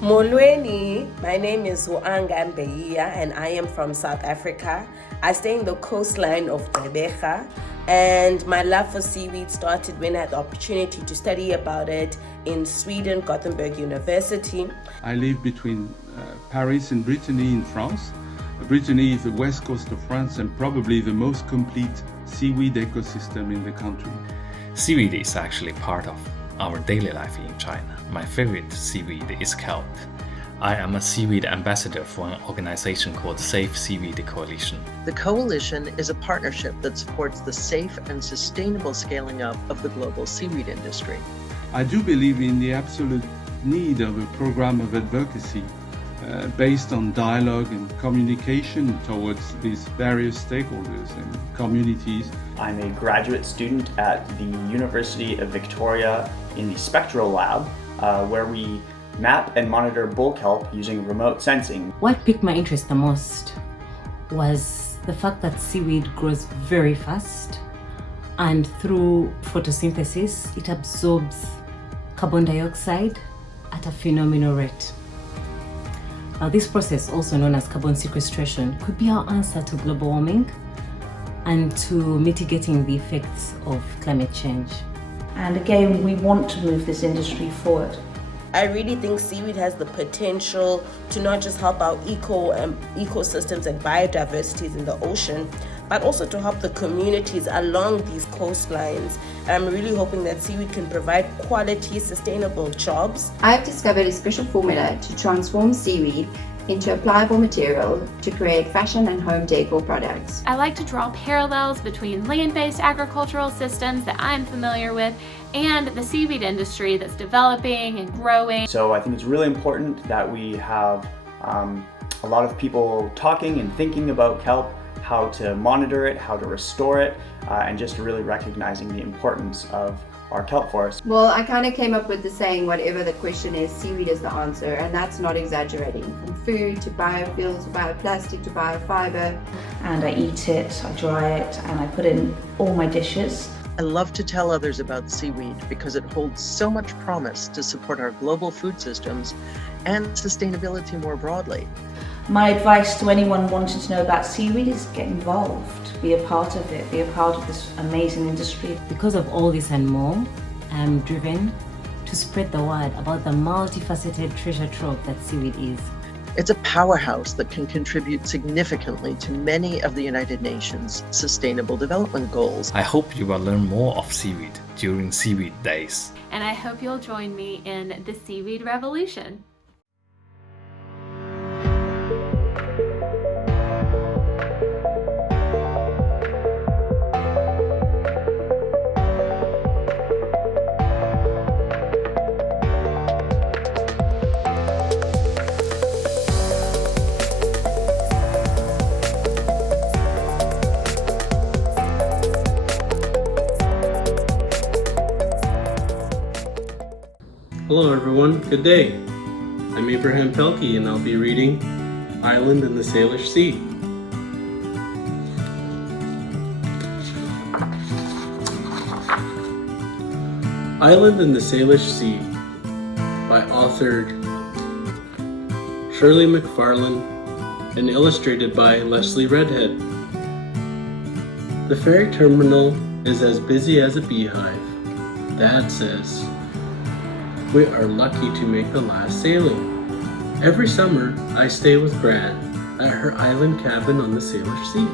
Molweni, my name is Uanga Mbeia and I am from South Africa. I stay in the coastline of Gqeberha, and my love for seaweed started when I had the opportunity to study about it in Sweden, Gothenburg University. I live between Paris and Brittany in France. Brittany is the west coast of France and probably the most complete seaweed ecosystem in the country. Seaweed is actually part of our daily life in China. My favorite seaweed is kelp. I am a seaweed ambassador for an organization called Safe Seaweed Coalition. The coalition is a partnership that supports the safe and sustainable scaling up of the global seaweed industry. I do believe in the absolute need of a program of advocacy based on dialogue and communication towards these various stakeholders and communities. I'm a graduate student at the University of Victoria in the Spectral Lab, where we map and monitor bull kelp using remote sensing. What piqued my interest the most was the fact that seaweed grows very fast, and through photosynthesis, it absorbs carbon dioxide at a phenomenal rate. Now, this process, also known as carbon sequestration, could be our answer to global warming and to mitigating the effects of climate change. And again, we want to move this industry forward. I really think seaweed has the potential to not just help our ecosystems and biodiversities in the ocean, but also to help the communities along these coastlines. I'm really hoping that seaweed can provide quality, sustainable jobs. I've discovered a special formula to transform seaweed into a pliable material to create fashion and home decor products. I like to draw parallels between land-based agricultural systems that I'm familiar with and the seaweed industry that's developing and growing. So I think it's really important that we have a lot of people talking and thinking about kelp, how to monitor it, how to restore it, and just really recognizing the importance of our kelp forest. Well, I kind of came up with the saying, whatever the question is, seaweed is the answer, and that's not exaggerating. From food to biofuels to bioplastic to biofiber. And I eat it, I dry it, and I put it in all my dishes. I love to tell others about seaweed because it holds so much promise to support our global food systems and sustainability more broadly. My advice to anyone wanting to know about seaweed is get involved, be a part of it, be a part of this amazing industry. Because of all this and more, I'm driven to spread the word about the multifaceted treasure trove that seaweed is. It's a powerhouse that can contribute significantly to many of the United Nations Sustainable Development Goals. I hope you will learn more of seaweed during Seaweed Days. And I hope you'll join me in the seaweed revolution. Hello everyone, good day. I'm Abraham Pelky and I'll be reading Island in the Salish Sea. Island in the Salish Sea by author Sheryl McFarlane and illustrated by Leslie Redhead. The ferry terminal is as busy as a beehive. Dad says, we are lucky to make the last sailing. Every summer, I stay with Gran at her island cabin on the Salish Sea.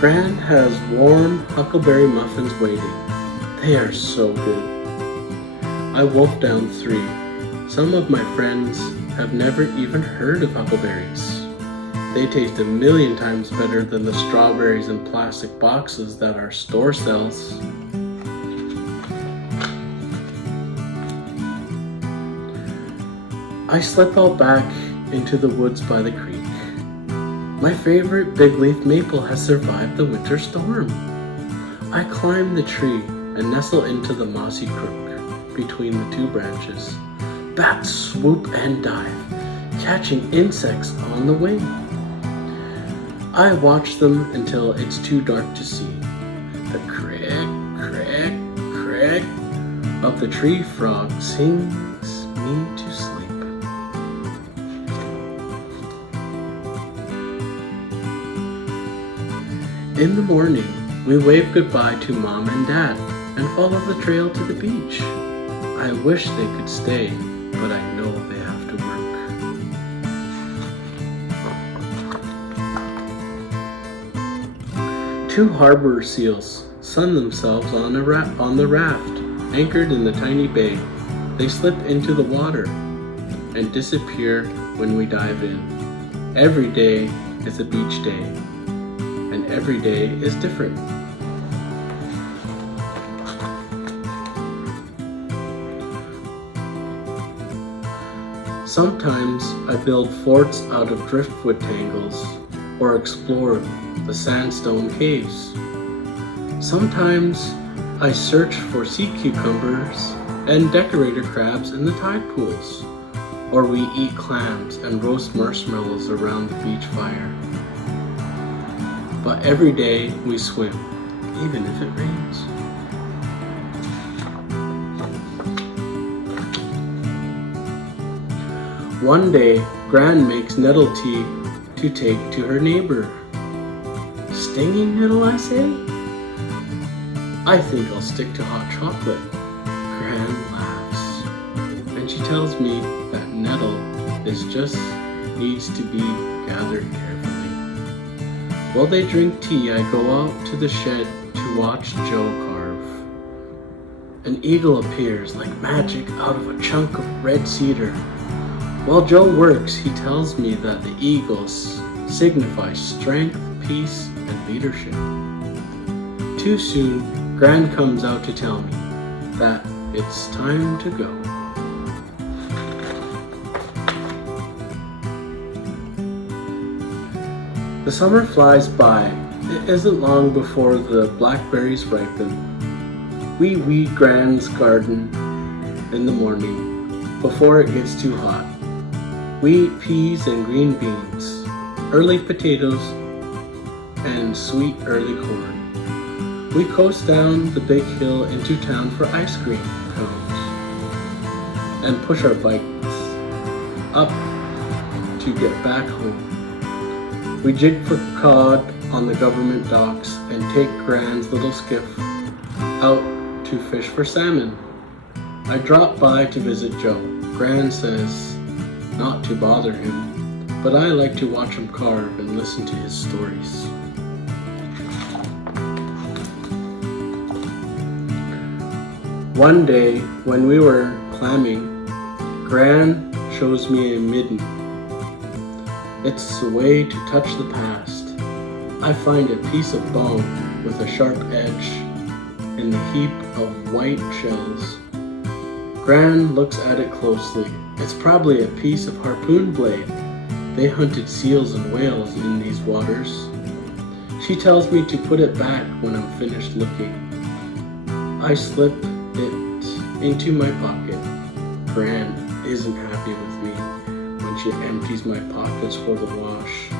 Gran has warm huckleberry muffins waiting. They are so good. I wolfed down 3. Some of my friends have never even heard of huckleberries. They taste a million times better than the strawberries in plastic boxes that our store sells. I slip out back into the woods by the creek. My favorite big leaf maple has survived the winter storm. I climb the tree and nestle into the mossy crook between the 2 branches. Bats swoop and dive, catching insects on the wing. I watch them until it's too dark to see. The crick, crick, of the tree frog sings me to sleep. In the morning, we wave goodbye to Mom and Dad and follow the trail to the beach. I wish they could stay, but I know they have to work. Two harbor seals sun themselves on the raft, anchored in the tiny bay. They slip into the water and disappear when we dive in. Every day is a beach day, and every day is different. Sometimes I build forts out of driftwood tangles or explore the sandstone caves. Sometimes I search for sea cucumbers and decorator crabs in the tide pools, or we eat clams and roast marshmallows around the beach fire. But every day we swim, even if it rains. One day, Gran makes nettle tea to take to her neighbor. Stinging nettle, I say? I think I'll stick to hot chocolate. Gran laughs, and she tells me that nettle needs to be gathered carefully. While they drink tea, I go out to the shed to watch Joe carve. An eagle appears like magic out of a chunk of red cedar. While Joe works, he tells me that the eagles signify strength, peace, and leadership. Too soon, Gran comes out to tell me that it's time to go. The summer flies by. It isn't long before the blackberries ripen. We weed Gran's garden in the morning before it gets too hot. We eat peas and green beans, early potatoes, and sweet early corn. We coast down the big hill into town for ice cream cones and push our bikes up to get back home. We jig for cod on the government docks and take Gran's little skiff out to fish for salmon. I drop by to visit Joe. Gran says not to bother him, but I like to watch him carve and listen to his stories. One day, when we were clamming, Gran shows me a midden. It's a way to touch the past. I find a piece of bone with a sharp edge in the heap of white shells. Gran looks at it closely. It's probably a piece of harpoon blade. They hunted seals and whales in these waters. She tells me to put it back when I'm finished looking. I slip it into my pocket. Gran isn't happy with me when she empties my pockets for the wash.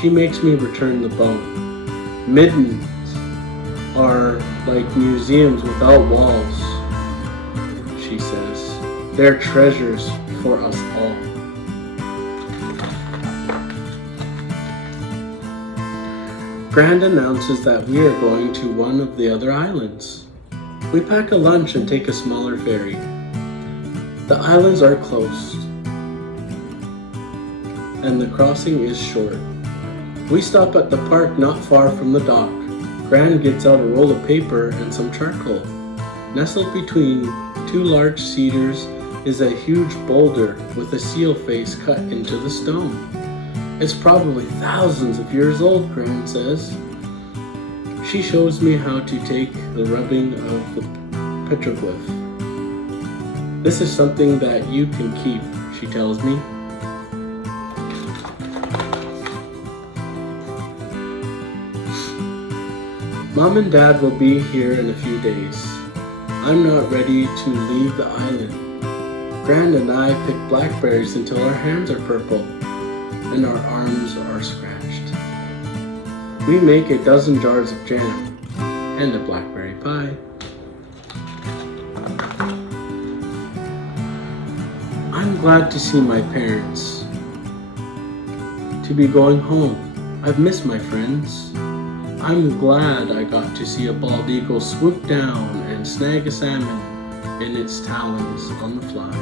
She makes me return the bone. Middens are like museums without walls, she says. They're treasures for us all. Gran announces that we are going to one of the other islands. We pack a lunch and take a smaller ferry. The islands are close, and the crossing is short. We stop at the park not far from the dock. Gran gets out a roll of paper and some charcoal. Nestled between two large cedars is a huge boulder with a seal face cut into the stone. It's probably thousands of years old, Gran says. She shows me how to take the rubbing of the petroglyph. This is something that you can keep, she tells me. Mom and Dad will be here in a few days. I'm not ready to leave the island. Gran and I pick blackberries until our hands are purple and our arms are scratched. We make a dozen jars of jam and a blackberry pie. Glad to see my parents. To be going home. I've missed my friends. I'm glad I got to see a bald eagle swoop down and snag a salmon in its talons on the fly.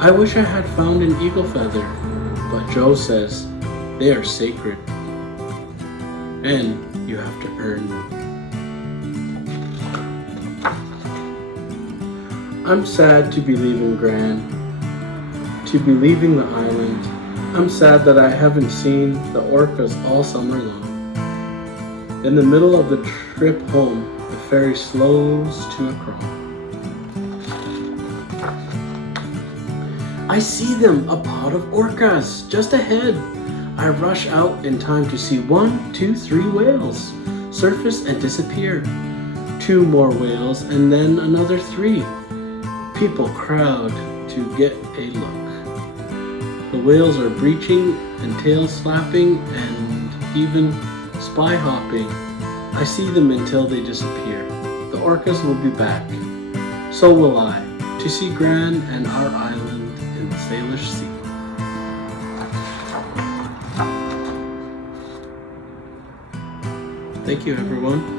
I wish I had found an eagle feather, but Joe says they are sacred and you have to earn them. I'm sad to be leaving Gran, to be leaving the island. I'm sad that I haven't seen the orcas all summer long. In the middle of the trip home, the ferry slows to a crawl. I see them, a pod of orcas, just ahead. I rush out in time to see 1, 2, 3 whales surface and disappear. 2 more whales and then another 3. People crowd to get a look. The whales are breaching and tail slapping and even spy hopping. I see them until they disappear. The orcas will be back. So will I, to see Gran and our island in the Salish Sea. Thank you, everyone.